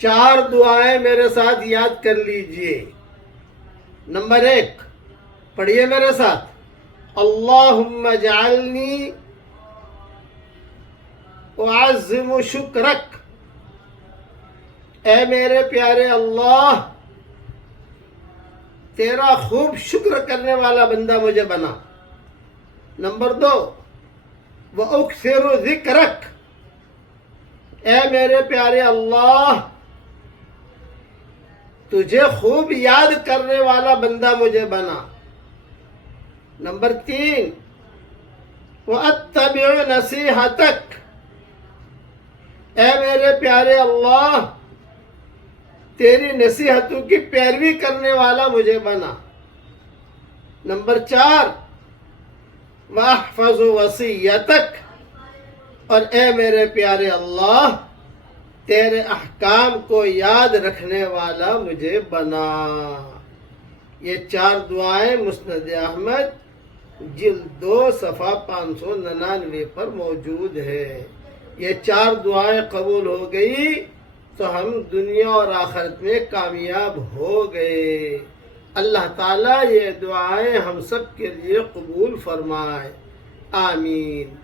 4 دعائیں میرے ساتھ یاد کر لیجئے۔ نمبر 1 پڑھیے میرے ساتھ، اللہم اجعلنی اعظم شکرک، اے میرے پیارے اللہ تیرا خوب شکر کرنے والا بندہ مجھے بنا۔ نمبر 2 وَأُكْثِرُ ذِكْرَكَ، اے میرے پیارے اللہ تجھے خوب یاد کرنے والا بندہ مجھے بنا۔ نمبر 3 وَأَتَّبِعُ نَصِيحَتَكَ، اے میرے پیارے اللہ تیری نصیحتوں کی پیروی کرنے والا مجھے بنا۔ نمبر 4 وَأَحْفَظُ وَصِيَّتَكَ، اور اے میرے پیارے اللہ تیرے احکام کو یاد رکھنے والا مجھے بنا۔ یہ 4 دعائیں مسند احمد جلد 2 صفحہ 599 پر موجود ہے۔ یہ 4 دعائیں قبول ہو گئی تو ہم دنیا اور آخرت میں کامیاب ہو گئے۔ اللہ تعالیٰ یہ دعائیں ہم سب کے لیے قبول فرمائے، آمین۔